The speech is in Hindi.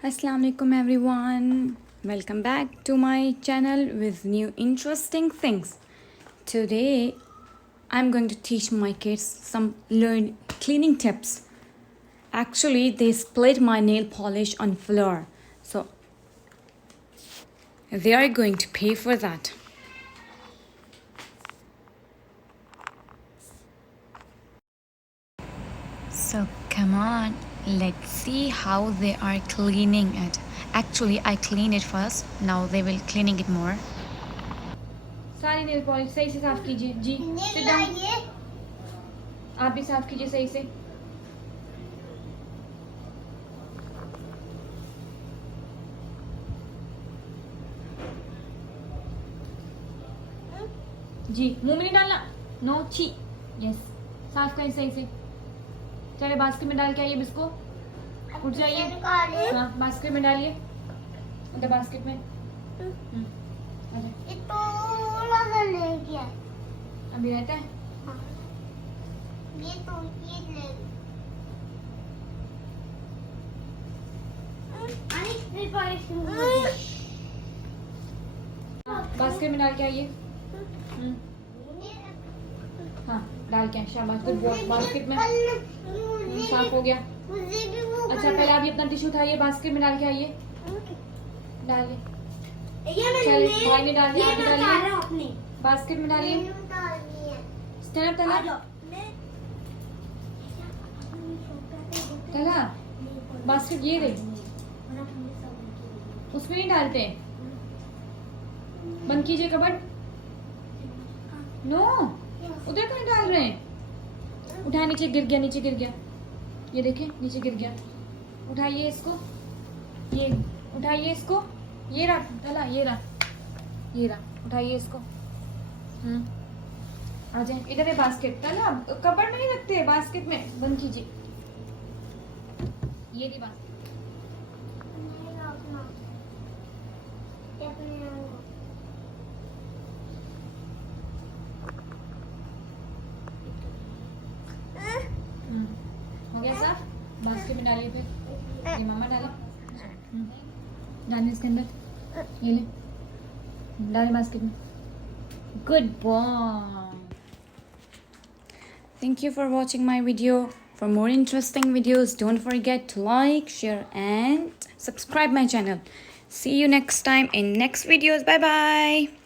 Assalamualaikum everyone. Welcome back to my channel with new interesting things. Today I'm going to teach my kids some learn cleaning tips. Actually, they split my nail polish on floor. So they are going to pay for that. So come on, let's see how they are cleaning it. Actually, I cleaned it first. Now they will cleaning it more. सारी नेल पॉलिश सही से साफ कीजिए जी. Sit down. आप भी साफ कीजिए सही से. जी मुंह में नहीं डालना. नो छी. यस साफ करें सही से. चले बास्केट में डाल के आइए इसको. उठ जाइए. हाँ बास्केट में डालिए. उधर बास्केट में. अभी रहता है. बास्केट में डाल के आइए. हाँ डाल के शाबाश. Good boy. बास्केट में साफ हो गया. अच्छा पहले आप ये अपना टिश्यू उठाइए. बास्केट में डाल के आइए. डालिए. चलिए भाई ने डाल दिया. आप भी डालिए. बास्केट में डालिए. Stand up. तला बास्केट ये रही. उसमें नहीं डालते. बंद कीजिए कबर्ड. नो उधर कहीं डाल रहे हैं. उठाए. नीचे गिर गया. नीचे गिर गया. ये देखें नीचे गिर गया. उठाइए इसको. ये उठाइए इसको. ये रहा तला. ये रहा. उठाइए इसको. आ जाए. इधर है बास्केट. तला कबर्ड में नहीं रखते. बास्केट में. बंद कीजिए. ये रही बास्केट. हो गया साफ. बास्केट में डालिए. फिर ये मामा डाले. डालिए इसके अंदर. ये ले डालिए बास्केट में. Good boy. Thank you for watching my video. For more interesting videos, don't forget to like, share and subscribe my channel. See you next time in next videos. Bye bye.